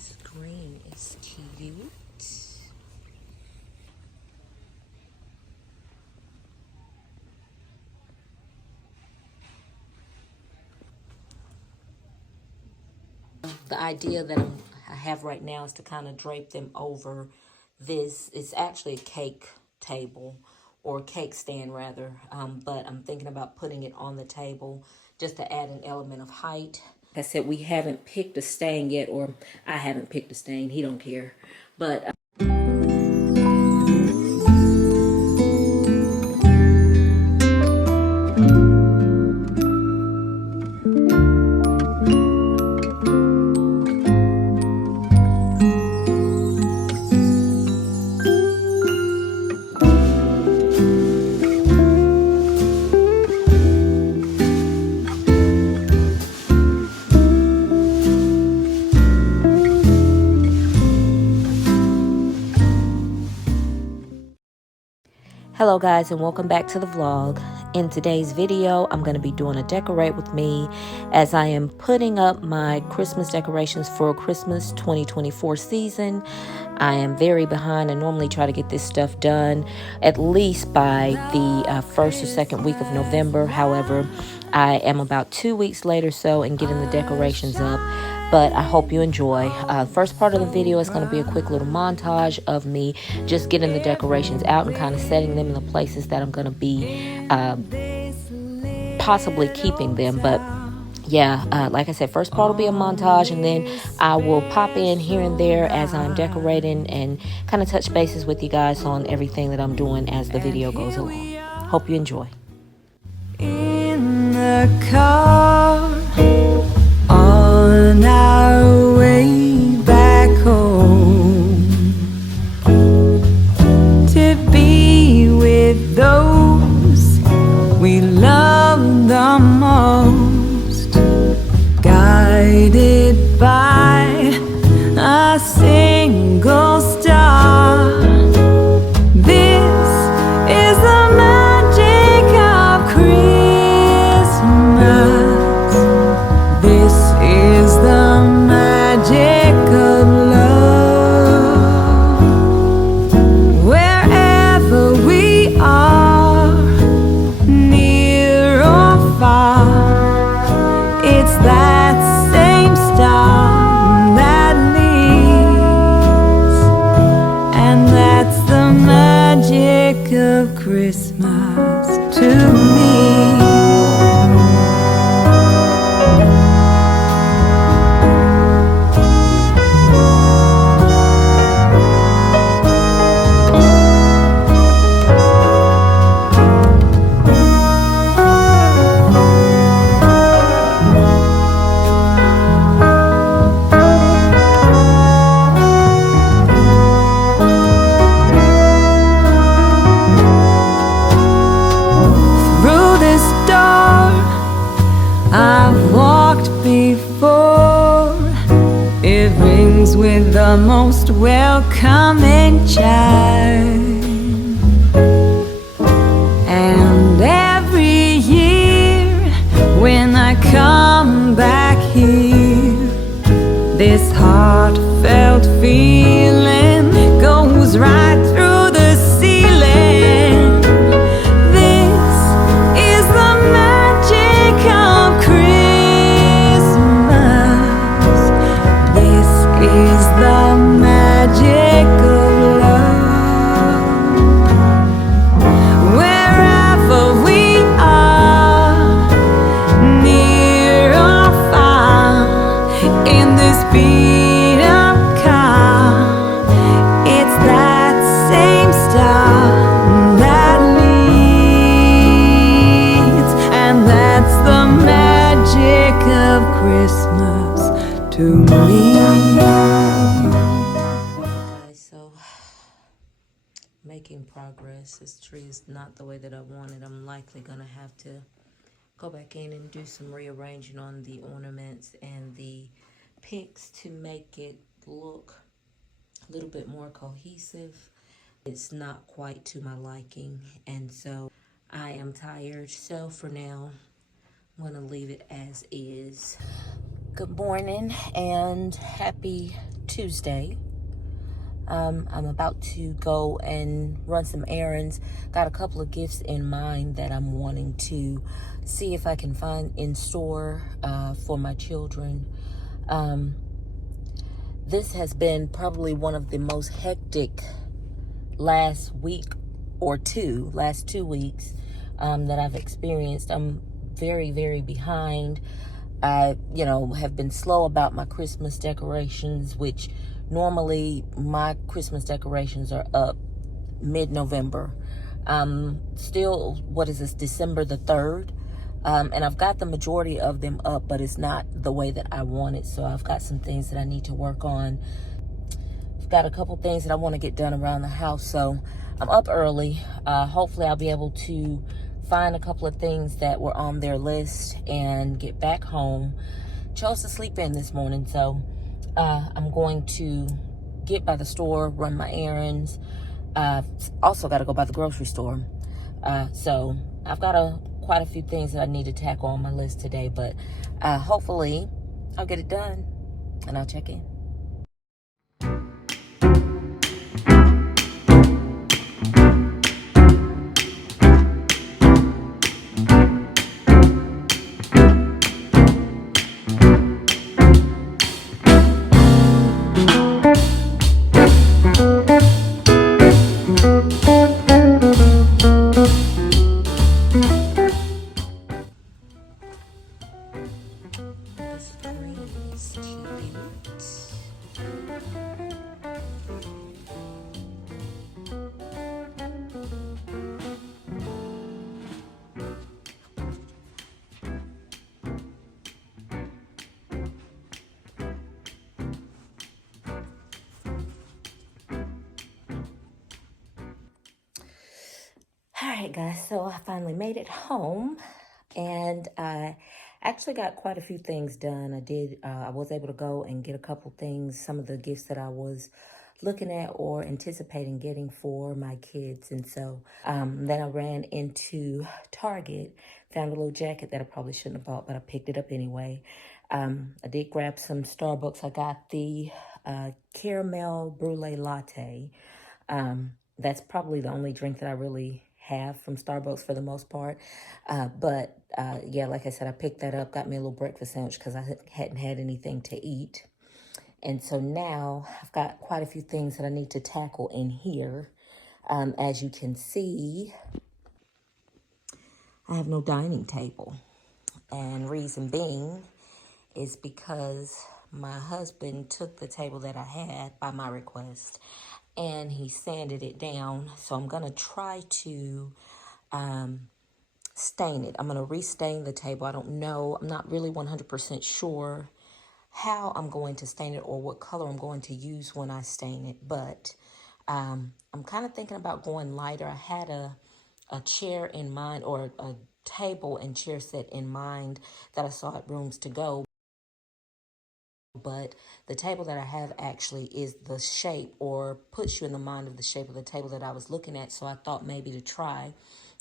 This green is cute. The idea that I have right now is to kind of drape them over this. It's actually a cake table or cake stand rather, but I'm thinking about putting it on the table just to add an element of height. Like I said, we haven't picked a stain yet, or I haven't picked a stain. He don't care, but. Hello guys, and welcome back to the vlog. In today's video, I'm going to be doing a decorate with me as I am putting up my Christmas decorations for Christmas 2024 season. I am very behind. I normally try to get this stuff done at least by the first or second week of November. However, I am about 2 weeks late or so in getting the decorations up. But I hope you enjoy. First part of the video is going to be a quick little montage of me just getting the decorations out and kind of setting them in the places that I'm going to be possibly keeping them. But yeah, like I said, first part will be a montage, and then I will pop in here and there as I'm decorating and kind of touch bases with you guys on everything that I'm doing as the video goes along. Hope you enjoy. In the car, on our way back home, to be with those we love the most, guided by a single star. This is the magic of Christmas. This is the magic of love. Wherever we are, near or far, it's that same star that leads, and that's the magic of Christmas to me. With the most welcoming chime, and every year when I come back here, this heartfelt feeling goes right through the ceiling. This is the magic of Christmas. This is the magic of love. Wherever we are, near or far, in this beat of car, it's that same star that leads, and that's the magic of Christmas to me. So making progress. This tree is not the way that I wanted. I'm likely gonna have to go back in and do some rearranging on the ornaments and the picks to make it look a little bit more cohesive. It's not quite to my liking, and so I am tired. So for now, I'm gonna leave it as is. Good morning and happy Tuesday. I'm about to go and run some errands. Got a couple of gifts in mind that I'm wanting to see if I can find in store for my children. This has been probably one of the most hectic last 2 weeks that I've experienced. I'm very, very behind. I, have been slow about my Christmas decorations, which normally my Christmas decorations are up mid-November. Still, what is this, December the 3rd? And I've got the majority of them up, but it's not the way that I want it. So I've got some things that I need to work on. I've got a couple things that I want to get done around the house. So I'm up early. Hopefully I'll be able to find a couple of things that were on their list and get back home. Chose to sleep in this morning, so I'm going to get by the store, run my errands. Also got to go by the grocery store. So I've got quite a few things that I need to tackle on my list today, but hopefully I'll get it done and I'll check in. All right, guys, so I finally made it home, and I actually got quite a few things done. I was able to go and get a couple things, some of the gifts that I was looking at or anticipating getting for my kids. And so then I ran into Target, found a little jacket that I probably shouldn't have bought, but I picked it up anyway. I did grab some Starbucks. I got the caramel brulee latte. That's probably the only drink that I really have from Starbucks for the most part. But yeah, like I said, I picked that up, got me a little breakfast sandwich because I hadn't had anything to eat. And so now I've got quite a few things that I need to tackle in here. As you can see, I have no dining table. And reason being is because my husband took the table that I had by my request and he sanded it down. So I'm going to try to stain it. I'm going to restain the table. I don't know. I'm not really 100% sure how I'm going to stain it or what color I'm going to use when I stain it. But I'm kind of thinking about going lighter. I had a chair in mind, or a table and chair set in mind that I saw at Rooms to Go. But the table that I have actually is the shape, or puts you in the mind of the shape of the table that I was looking at. So I thought maybe to try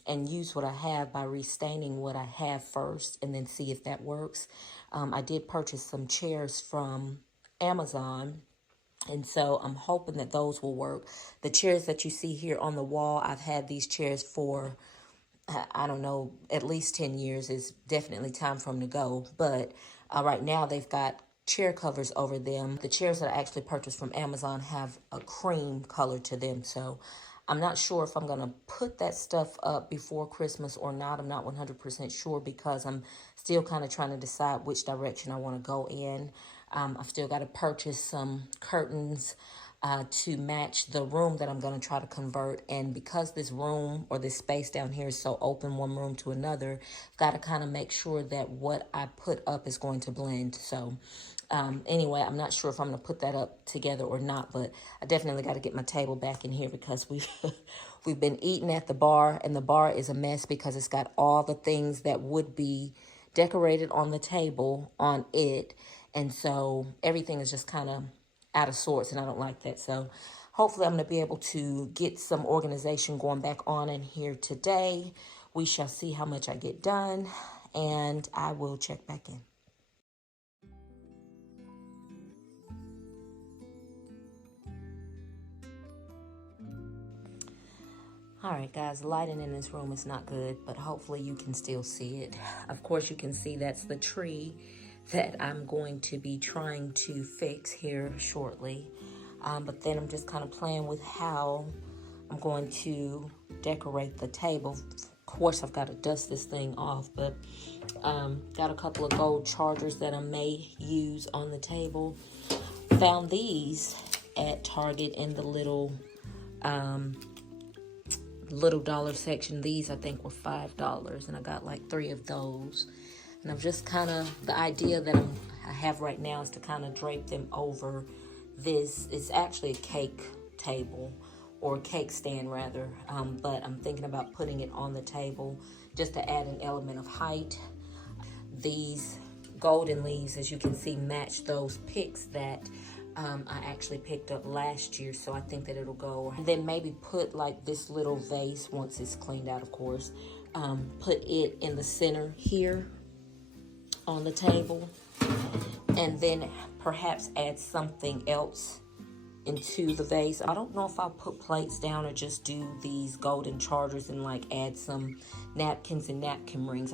and use what I have by restaining what I have first and then see if that works. I did purchase some chairs from Amazon, and so I'm hoping that those will work. The chairs that you see here on the wall, I've had these chairs for I don't know, at least 10 years. Is definitely time for them to go. But right now they've got chair covers over them. The chairs that I actually purchased from Amazon have a cream color to them. So I'm not sure if I'm going to put that stuff up before Christmas or not. I'm not 100% sure because I'm still kind of trying to decide which direction I want to go in. I've still got to purchase some curtains to match the room that I'm going to try to convert. And because this room, or this space down here, is so open, one room to another, got to kind of make sure that what I put up is going to blend. So anyway, I'm not sure if I'm going to put that up together or not, but I definitely got to get my table back in here because we've been eating at the bar, and the bar is a mess because it's got all the things that would be decorated on the table on it. And so everything is just kind of out of sorts, and I don't like that. So hopefully I'm going to be able to get some organization going back on in here today. We shall see how much I get done, and I will check back in. All right, guys, lighting in this room is not good, but hopefully you can still see it. Of course, you can see that's the tree that I'm going to be trying to fix here shortly. But then I'm just kind of playing with how I'm going to decorate the table. Of course, I've got to dust this thing off, but got a couple of gold chargers that I may use on the table. Found these at Target in the little dollar section. These I think were $5, and I got like 3 of those. And I'm just kind of, the idea that I have right now is to kind of drape them over this. It's actually a cake table, or cake stand rather, but I'm thinking about putting it on the table just to add an element of height. These golden leaves, as you can see, match those picks that I actually picked up last year, so I think that it'll go. And then maybe put like this little vase, once it's cleaned out of course, put it in the center here on the table, and then perhaps add something else into the vase. I don't know if I'll put plates down or just do these golden chargers and like add some napkins and napkin rings,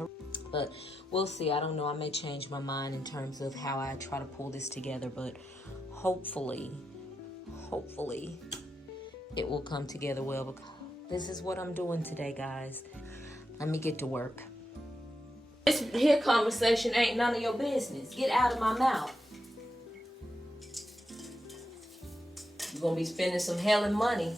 but we'll see. I don't know, I may change my mind in terms of how I try to pull this together, but hopefully it will come together well, because this is what I'm doing today, guys. Let me get to work. This here conversation ain't none of your business. Get out of my mouth. You're gonna be spending some hell and money.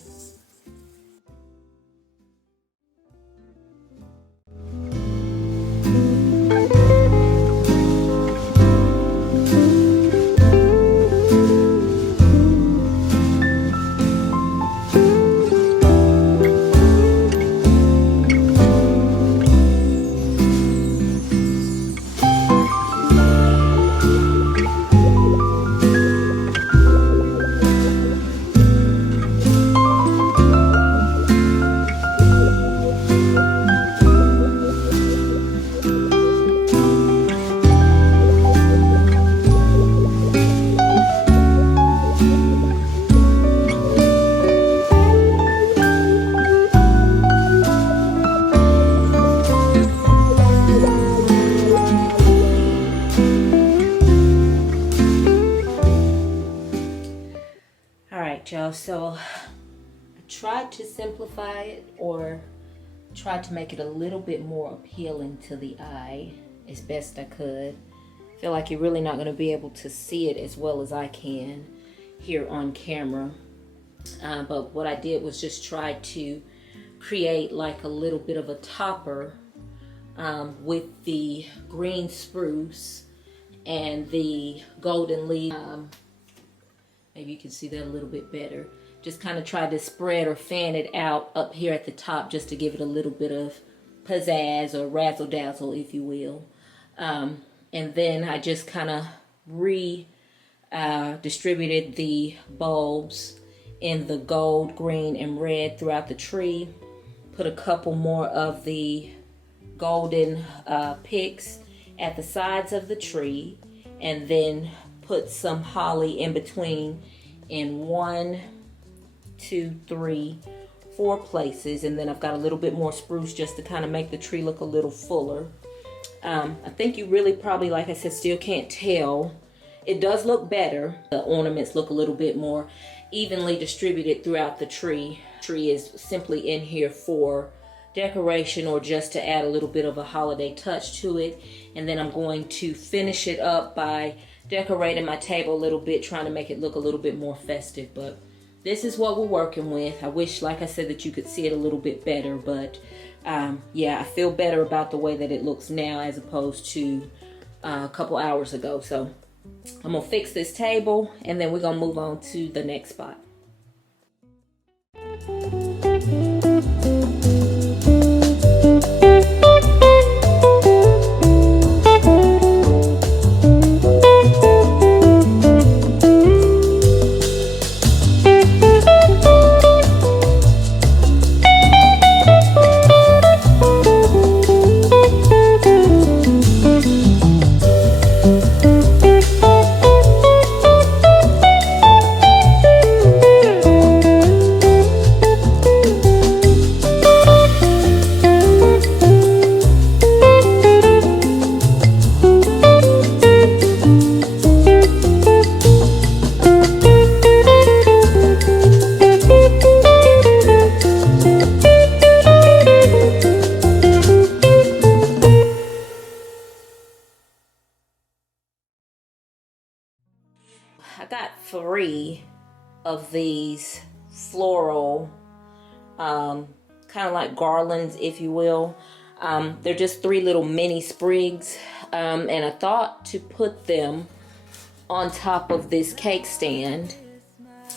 Y'all, so I tried to simplify it, or tried to make it a little bit more appealing to the eye as best I could. I feel like you're really not going to be able to see it as well as I can here on camera, but what I did was just try to create like a little bit of a topper with the green spruce and the golden leaf. Maybe you can see that a little bit better. Just kind of tried to spread or fan it out up here at the top just to give it a little bit of pizzazz or razzle dazzle, if you will. And then I just kind of distributed the bulbs in the gold, green, and red throughout the tree. Put a couple more of the golden picks at the sides of the tree, and then put some holly in between in 1, 2, 3, 4 places, and then I've got a little bit more spruce just to kind of make the tree look a little fuller. I think you really probably, like I said, still can't tell. It does look better. The ornaments look a little bit more evenly distributed throughout the tree. Tree is simply in here for decoration or just to add a little bit of a holiday touch to it. And then I'm going to finish it up by decorating my table a little bit, trying to make it look a little bit more festive. But this is what we're working with. I wish, like I said, that you could see it a little bit better, but yeah, I feel better about the way that it looks now as opposed to a couple hours ago. So I'm gonna fix this table, and then we're gonna move on to the next spot. 3 of these floral, kind of like garlands, if you will. They're just 3 little mini sprigs, and I thought to put them on top of this cake stand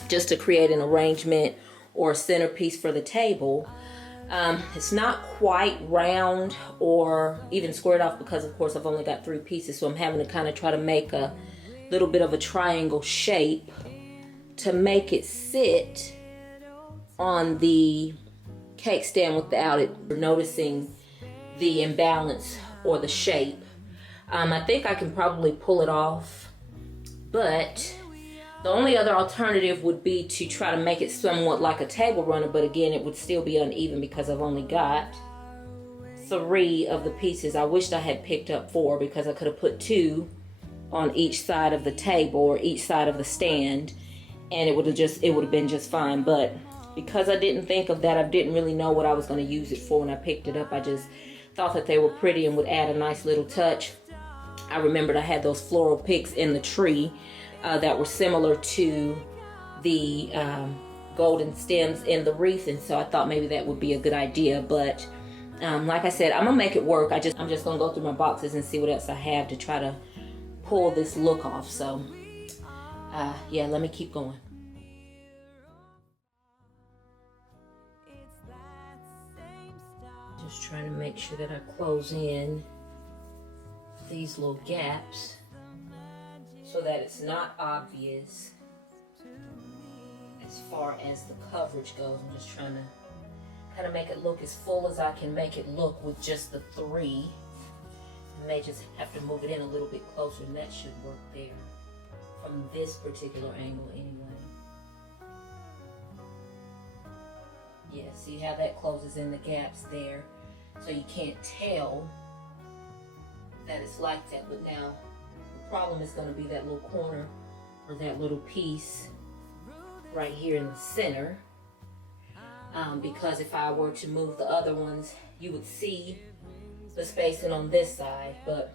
just to create an arrangement or a centerpiece for the table. It's not quite round or even squared off because of course I've only got 3 pieces, so I'm having to kind of try to make a little bit of a triangle shape to make it sit on the cake stand without it noticing the imbalance or the shape. I think I can probably pull it off, but the only other alternative would be to try to make it somewhat like a table runner, but again, it would still be uneven because I've only got 3 of the pieces. I wished I had picked up 4 because I could have put 2 on each side of the table or each side of the stand, and it would have been just fine. But because I didn't think of that, I didn't really know what I was going to use it for when I picked it up. I just thought that they were pretty and would add a nice little touch. I remembered I had those floral picks in the tree that were similar to the golden stems in the wreath, and so I thought maybe that would be a good idea. But like I said, I'm gonna make it work. I'm just gonna go through my boxes and see what else I have to try to pull this look off. So yeah, let me keep going. Just trying to make sure that I close in these little gaps so that it's not obvious as far as the coverage goes. I'm just trying to kind of make it look as full as I can make it look with just the 3. I may just have to move it in a little bit closer, and that should work there from this particular angle anyway. Yeah, see how that closes in the gaps there, so you can't tell that it's like that. But now the problem is going to be that little corner or that little piece right here in the center, because if I were to move the other ones, you would see the spacing on this side, but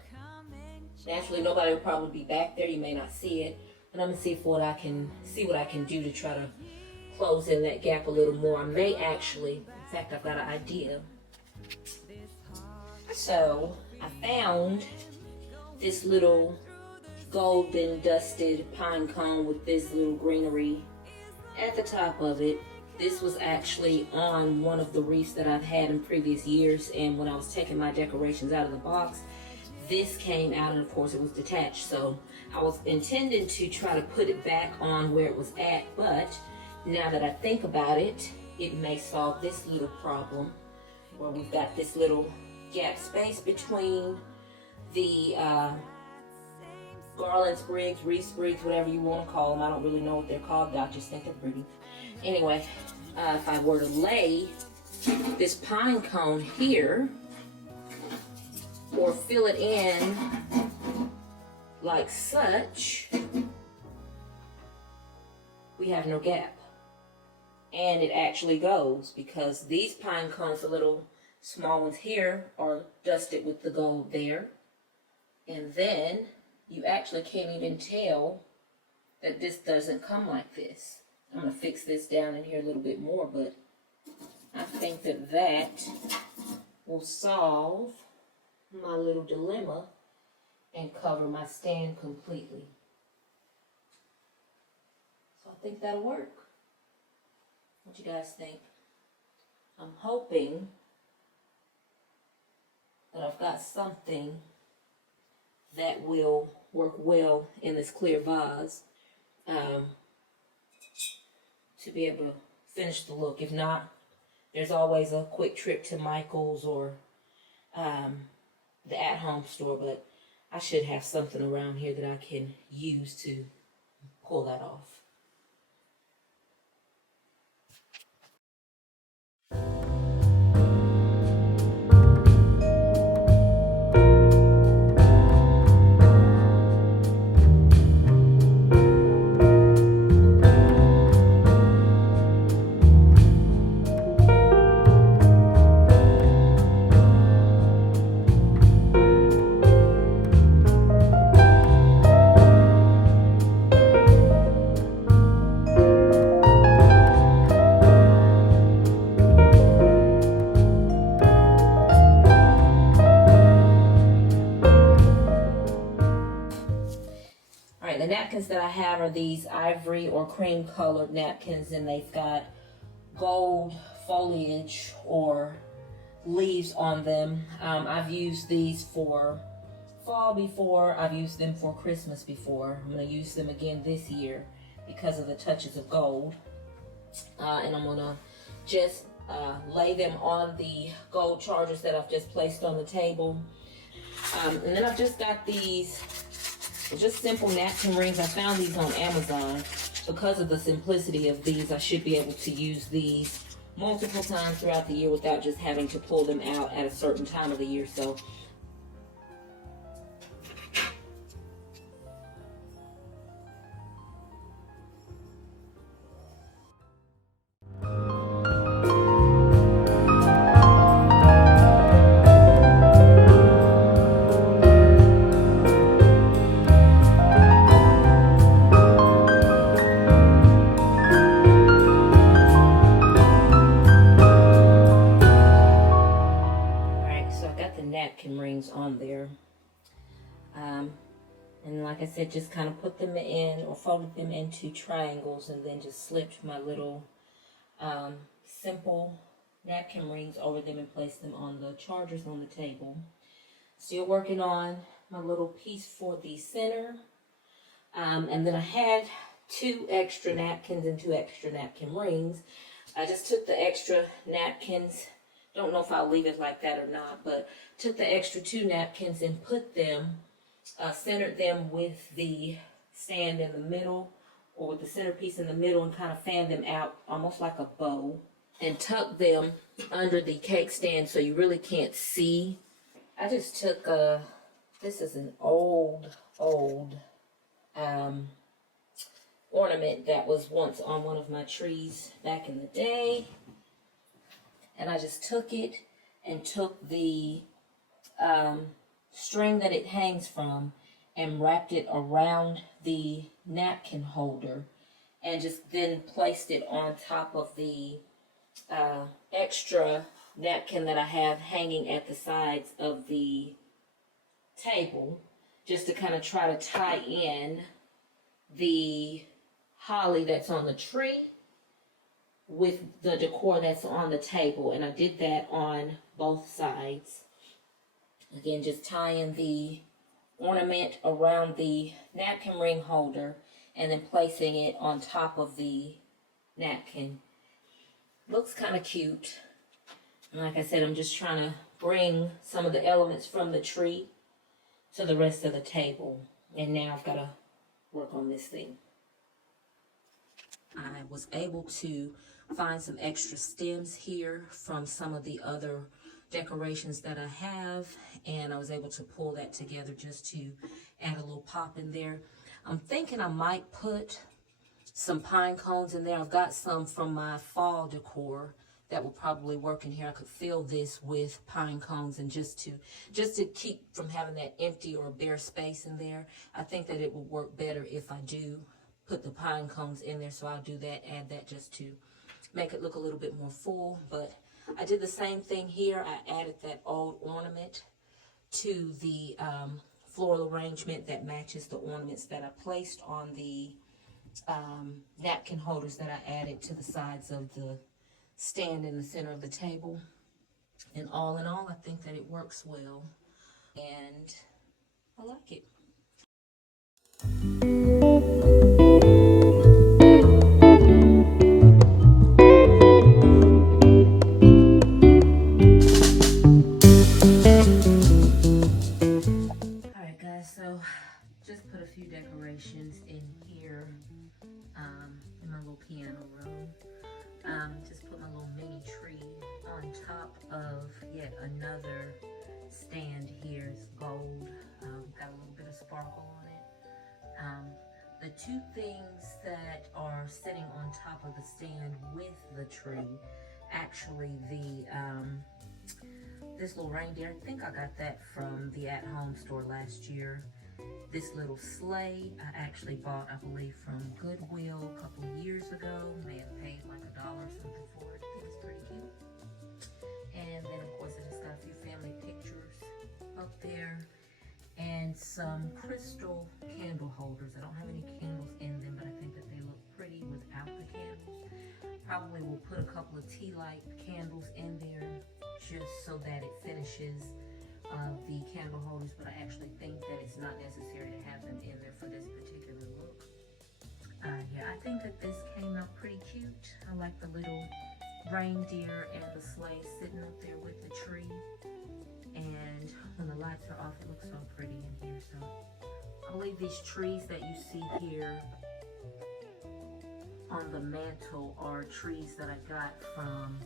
naturally nobody will probably be back there. You may not see it, but I'm gonna see what I can do to try to close in that gap a little more. I may actually, in fact, I've got an idea. So I found this little golden dusted pine cone with this little greenery at the top of it. This was actually on one of the wreaths that I've had in previous years, and when I was taking my decorations out of the box, this came out, and of course it was detached. So I was intending to try to put it back on where it was at, but now that I think about it, it may solve this little problem where we've got this little gap space between the garland sprigs, wreath sprigs, whatever you want to call them. I don't really know what they're called, but I just think they're pretty. Anyway, if I were to lay this pine cone here or fill it in like such, we have no gap. And it actually goes, because these pine cones, the little small ones here, are dusted with the gold there. And then you actually can't even tell that this doesn't come like this. I'm going to fix this down in here a little bit more, but I think that that will solve my little dilemma and cover my stand completely. So I think that'll work. What you guys think? I'm hoping that I've got something that will work well in this clear vase to be able to finish the look. If not, there's always a quick trip to Michael's or the at-home store, but I should have something around here that I can use to pull that off. napkins that I have are these ivory or cream colored napkins, and they've got gold foliage or leaves on them. I've used these for fall before. I've used them for Christmas before. I'm going to use them again this year because of the touches of gold. And I'm going to just lay them on the gold chargers that I've just placed on the table. And then I've just got these just simple napkin rings. I found these on Amazon. Because of the simplicity of these, I should be able to use these multiple times throughout the year without just having to pull them out at a certain time of the year. So napkin rings on there, and like I said, just kind of put them in or folded them into triangles, and then just slipped my little simple napkin rings over them and placed them on the chargers on the table. Still working on my little piece for the center, and then I had 2 extra napkins and 2 extra napkin rings. I just took the extra napkins. Don't know if I'll leave it like that or not, but took the extra 2 napkins and put them, centered them with the stand in the middle, or with the centerpiece in the middle, and kind of fanned them out almost like a bow, and tucked them under the cake stand so you really can't see. I just took, this is an old ornament that was once on one of my trees back in the day. And I just took it and took the string that it hangs from and wrapped it around the napkin holder, and just then placed it on top of the extra napkin that I have hanging at the sides of the table, just to kind of try to tie in the holly that's on the tree with the decor that's on the table. And I did that on both sides. Again, just tying the ornament around the napkin ring holder and then placing it on top of the napkin. Looks kind of cute. And like I said, I'm just trying to bring some of the elements from the tree to the rest of the table. And now I've got to work on this thing. I was able to find some extra stems here from some of the other decorations that I have, and I was able to pull that together just to add a little pop in there. I'm thinking I might put some pine cones in there. I've got some from my fall decor that will probably work in here. I could fill this with pine cones, and just to keep from having that empty or bare space in there, I think that it will work better if I do put the pine cones in there. So I'll do that, add that just to make it look a little bit more full. But I did the same thing here. I added that old ornament to the floral arrangement that matches the ornaments that I placed on the napkin holders that I added to the sides of the stand in the center of the table. And all in all, I think that it works well, and I like it. Alright guys, so just put a few decorations in here, in my little piano room. Just put my little mini tree on top of yet another stand here. It's gold, got a little bit of sparkle on it. The 2 things that are sitting on top of the stand with the tree, actually this little reindeer, I think I got that from the at-home store last year. This little sleigh I actually bought, I believe, from Goodwill a couple of years ago. May have paid like $1 or something for it. I think it's pretty cute. And then of course I just got a few family pictures up there. And it's some crystal candle holders. I don't have any candles in them, but I think that they look pretty without the candles. Probably will put a couple of tea light candles in there just so that it finishes the candle holders, but I actually think that it's not necessary to have them in there for this particular look. Yeah, I think that this came out pretty cute. I like the little reindeer and the sleigh sitting up there with the tree. And when the lights are off, it looks so pretty in here. So I believe these trees that you see here on the mantle are trees that I got from,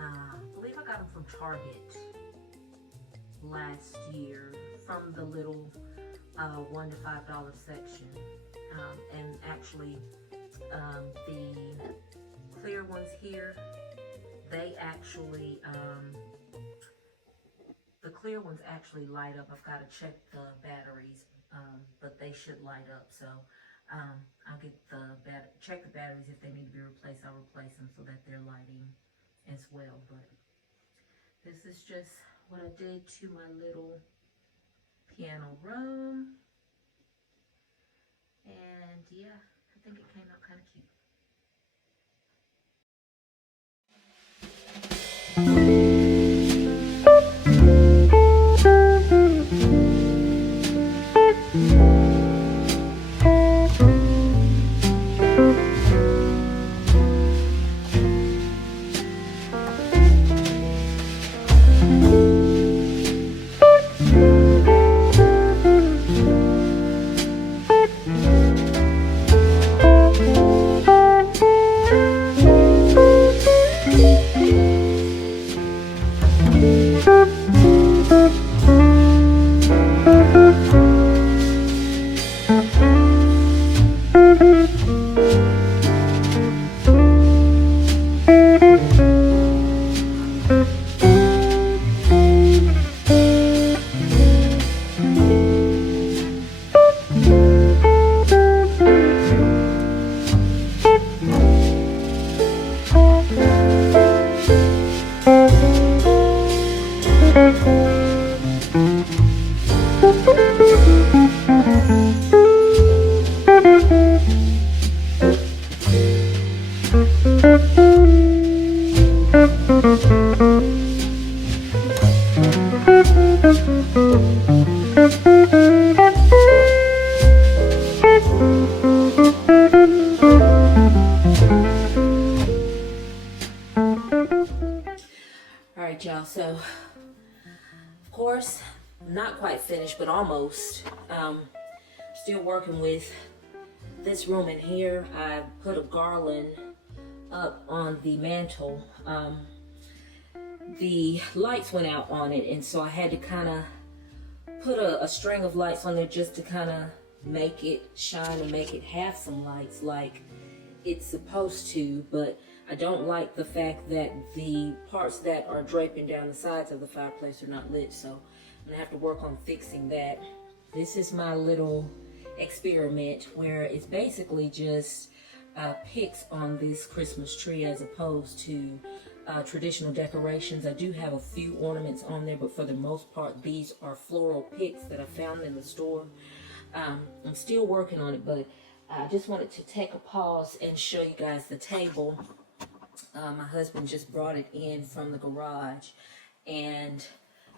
I believe I got them from Target last year, from the little $1 to $5 section. And actually the clear ones here, they actually the clear ones actually light up. I've got to check the batteries, but they should light up. So I'll get check the batteries. If they need to be replaced, I'll replace them so that they're lighting as well. But this is just what I did to my little piano room. And yeah, I think it came out kind of cute. Alright y'all, so of course not quite finished but almost. Still working with this room in here. I put a garland up on the mantle. The lights went out on it, and so I had to kind of put a string of lights on there just to kind of make it shine and make it have some lights like it's supposed to. But I don't like the fact that the parts that are draping down the sides of the fireplace are not lit, so I'm gonna have to work on fixing that. This is my little experiment where it's basically just picks on this Christmas tree as opposed to traditional decorations. I do have a few ornaments on there, but for the most part these are floral picks that I found in the store. I'm still working on it, but I just wanted to take a pause and show you guys the table. My husband just brought it in from the garage, and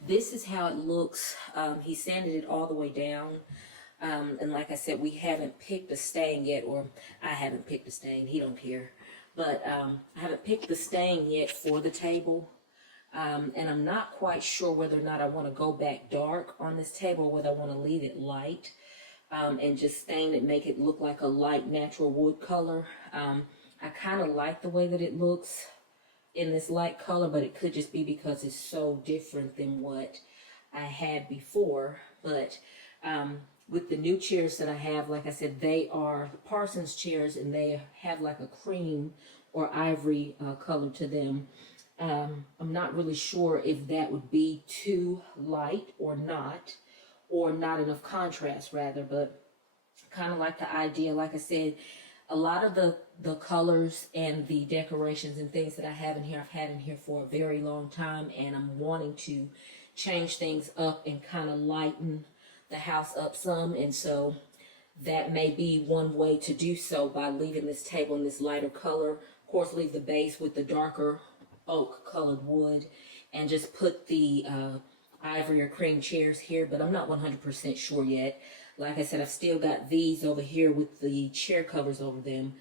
this is how it looks. He sanded it all the way down. And like I said, we haven't picked a stain yet, or I haven't picked a stain. He don't care. But I haven't picked the stain yet for the table. And I'm not quite sure whether or not I want to go back dark on this table, or whether I want to leave it light and just stain it, make it look like a light natural wood color. I kind of like the way that it looks in this light color, but it could just be because it's so different than what I had before. But with the new chairs that I have, like I said, they are Parsons chairs, and they have like a cream or ivory color to them. I'm not really sure if that would be too light or not enough contrast rather, but kind of like the idea. Like I said, a lot of the colors and the decorations and things that I have in here, I've had in here for a very long time, and I'm wanting to change things up and kind of lighten the house up some, and so that may be one way to do so, by leaving this table in this lighter color. Of course, leave the base with the darker oak colored wood, and just put the ivory or cream chairs here, but I'm not 100% sure yet. Like I said, I've still got these over here with the chair covers over them.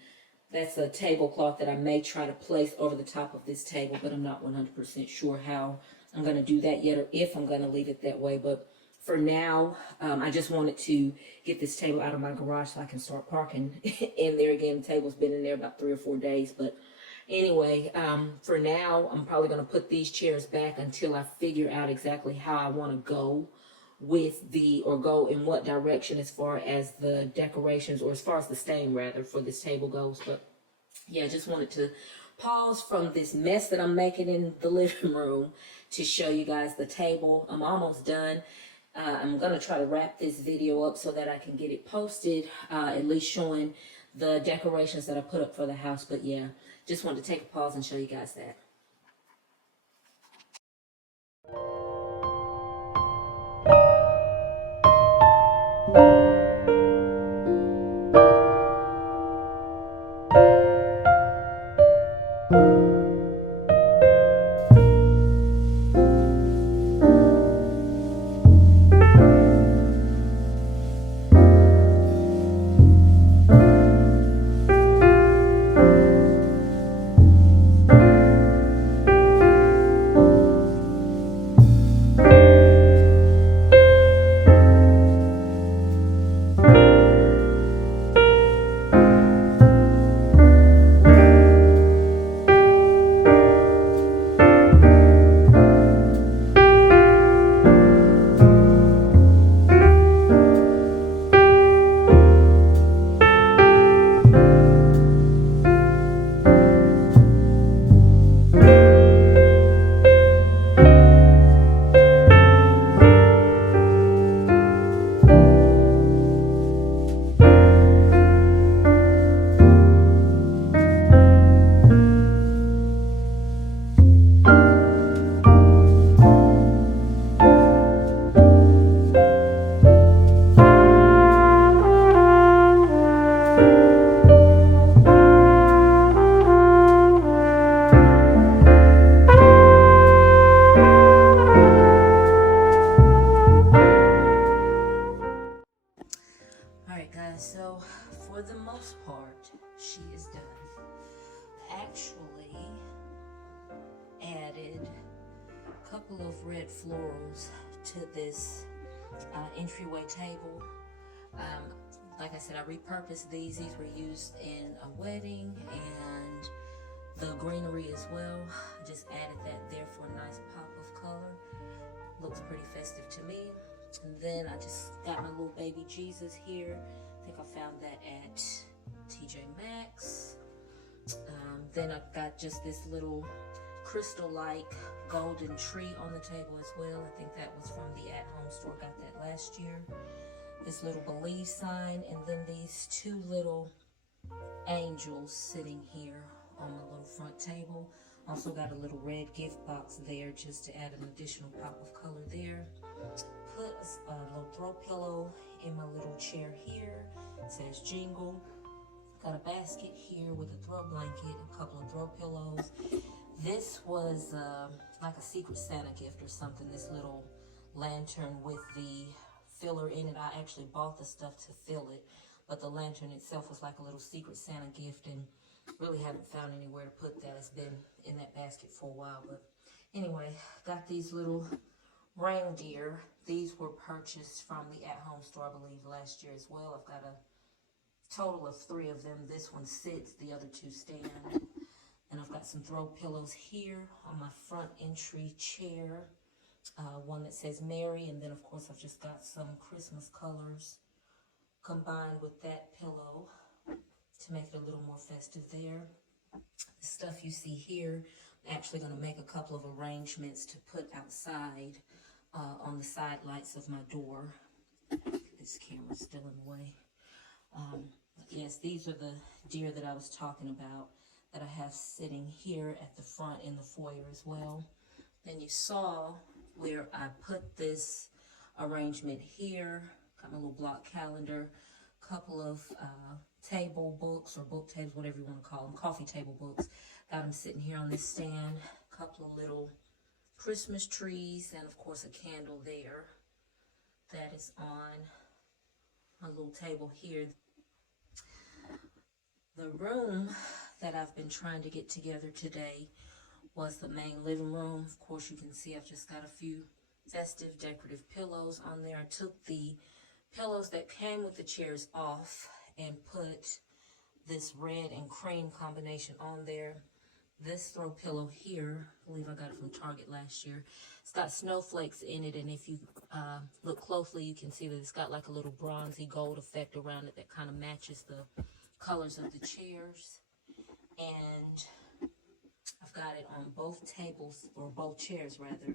That's a tablecloth that I may try to place over the top of this table, but I'm not 100% sure how I'm going to do that yet, or if I'm going to leave it that way. But for now, I just wanted to get this table out of my garage so I can start parking in there again. The table's been in there about 3 or 4 days, but anyway, for now, I'm probably going to put these chairs back until I figure out exactly how I want to go with the, or go in what direction as far as the decorations, or as far as the stain rather, for this table goes. But yeah, I just wanted to pause from this mess that I'm making in the living room to show you guys the table. I'm almost done. I'm going to try to wrap this video up so that I can get it posted, at least showing the decorations that I put up for the house. But yeah, just wanted to take a pause and show you guys that. Alright guys, so for the most part, she is done. Actually added a couple of red florals to this entryway table. Like I said, I repurposed these. These were used in a wedding, and the greenery as well. I just added that there for a nice pop of color. Looks pretty festive to me. And then I just got my little baby Jesus here. I think I found that at TJ Maxx. Then I got just this little crystal-like golden tree on the table as well. I think that was from the at-home store. Got that last year. This little believe sign, and then these two little angels sitting here on my little front table. Also got a little red gift box there just to add an additional pop of color there. Put a little throw pillow in my little chair here. It says Jingle. Got a basket here with a throw blanket, a couple of throw pillows. This was like a Secret Santa gift or something, this little lantern with the filler in it. I actually bought the stuff to fill it, but the lantern itself was like a little Secret Santa gift, and really haven't found anywhere to put that. It's been in that basket for a while. But anyway, got these little reindeer. These were purchased from the at-home store, I believe, last year as well. I've got a total of 3 of them. This one sits, the other 2 stand. And I've got some throw pillows here on my front entry chair. One that says Mary, and then of course I've just got some Christmas colors combined with that pillow to make it a little more festive there. The stuff you see here, I'm actually going to make a couple of arrangements to put outside on the side lights of my door. This camera's still in the way. Yes, these are the deer that I was talking about that I have sitting here at the front in the foyer as well. Then you saw where I put this arrangement here Got my little block calendar, couple of table books or book tables, whatever you want to call them, coffee table books. Got them sitting here on this stand. Couple of little Christmas trees, and of course a candle there that is on my little table here. The room that I've been trying to get together today was the main living room. Of course, you can see I've just got a few festive decorative pillows on there. I took the pillows that came with the chairs off and put this red and cream combination on there. This throw pillow here, I believe I got it from Target last year. It's got snowflakes in it, and if you look closely, you can see that it's got like a little bronzy gold effect around it that kind of matches the colors of the chairs. And I've got it on both tables, or both chairs rather,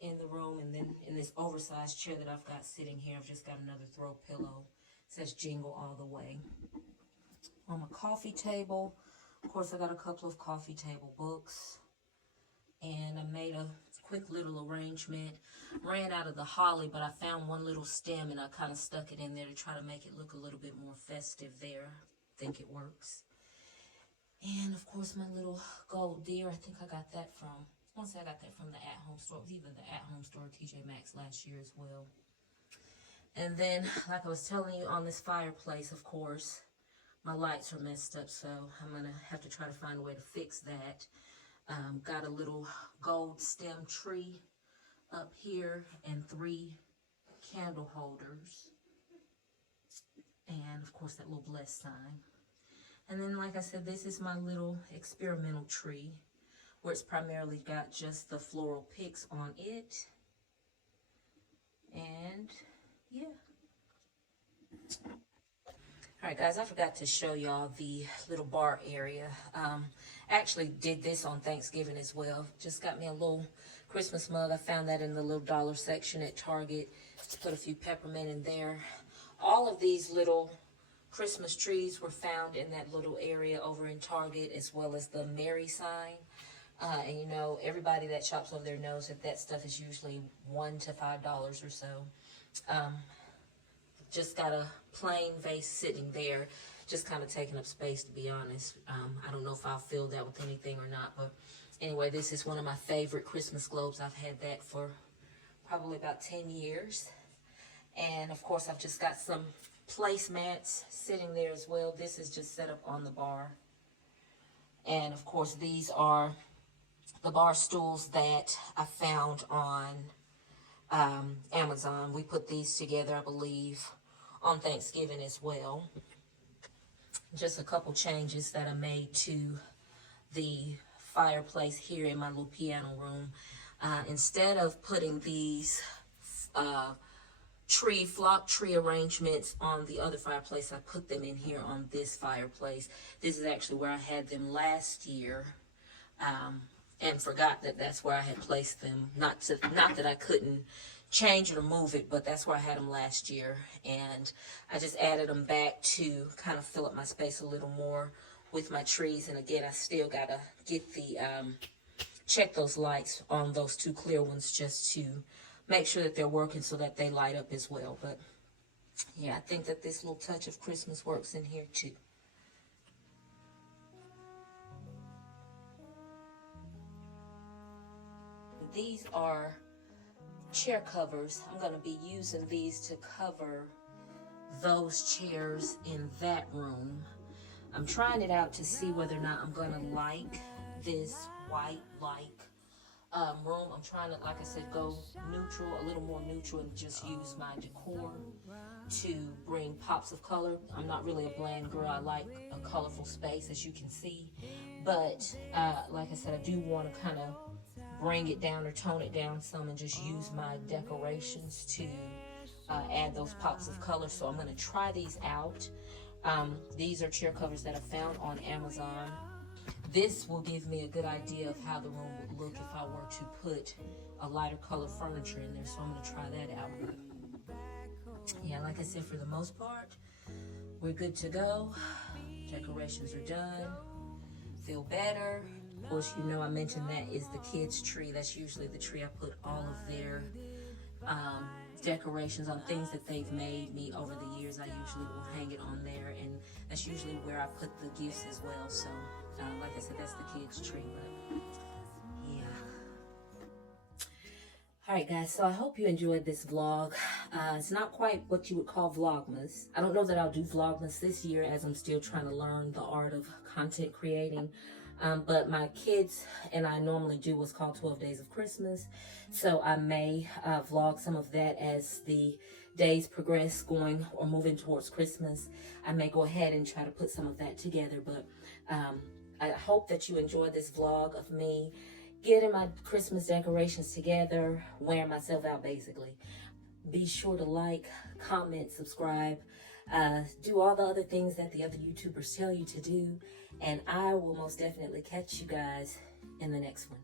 in the room. And then in this oversized chair that I've got sitting here, I've just got another throw pillow. It says Jingle All the Way. On my coffee table, of course, I got a couple of coffee table books, and I made a quick little arrangement. Ran out of the holly, but I found one little stem and I kind of stuck it in there to try to make it look a little bit more festive there. I think it works. And of course, my little gold deer, I think I got that from, I want to say I got that from the at-home store. It was either the at-home store or TJ Maxx last year as well. And then, like I was telling you, on this fireplace, of course, my lights are messed up, so I'm going to have to try to find a way to fix that. Got a little gold stem tree up here and 3 candle holders. And, of course, that little blessed sign. And then, like I said, this is my little experimental tree, where it's primarily got just the floral picks on it. And, yeah. Alright guys, I forgot to show y'all the little bar area. Actually did this on Thanksgiving as well. Just got me a little Christmas mug. I found that in the little dollar section at Target. Just put a few peppermint in there. All of these little Christmas trees were found in that little area over in Target, as well as the Mary sign. And you know, everybody that shops over there knows that that stuff is usually $1 to $5 or so. Just got a plain vase sitting there, just kind of taking up space, to be honest. I don't know if I'll fill that with anything or not, but anyway, this is one of my favorite Christmas globes. I've had that for probably about 10 years. And of course, I've just got some placemats sitting there as well. This is just set up on the bar. And of course, these are the bar stools that I found on Amazon. We put these together, I believe, on Thanksgiving as well. Just a couple changes that I made to the fireplace here in my little piano room. Instead of putting these flock tree arrangements on the other fireplace, I put them in here on this fireplace. This is actually where I had them last year, and forgot that that's where I had placed them. Not that I couldn't change it or move it, but that's where I had them last year. And I just added them back to kind of fill up my space a little more with my trees. And again, I still gotta get the check those lights on those 2 clear ones just to make sure that they're working so that they light up as well. But yeah, I think that this little touch of Christmas works in here too. These are chair covers. I'm going to be using these to cover those chairs in that room. I'm trying it out to see whether or not I'm going to like this white-like room. I'm trying to, like I said, go neutral, a little more neutral, and just use my decor to bring pops of color. I'm not really a bland girl. I like a colorful space, as you can see. But like I said, I do want to kind of bring it down or tone it down some and just use my decorations to add those pops of color. So I'm going to try these out. These are chair covers that I found on Amazon. This will give me a good idea of how the room would look if I were to put a lighter color furniture in there. So I'm going to try that out. Yeah, like I said, for the most part, we're good to go. Decorations are done. Feel better. Of course, you know I mentioned that is the kids' tree. That's usually the tree I put all of their decorations on things that they've made me over the years. I usually will hang it on there, and that's usually where I put the gifts as well. So like I said, that's the kids' tree, but yeah. Alright guys, so I hope you enjoyed this vlog. It's not quite what you would call vlogmas. I don't know that I'll do vlogmas this year, as I'm still trying to learn the art of content creating. But my kids and I normally do what's called 12 Days of Christmas. So I may vlog some of that as the days progress going or moving towards Christmas. I may go ahead and try to put some of that together. But I hope that you enjoyed this vlog of me getting my Christmas decorations together, wearing myself out basically. Be sure to like, comment, subscribe, do all the other things that the other YouTubers tell you to do, and I will most definitely catch you guys in the next one.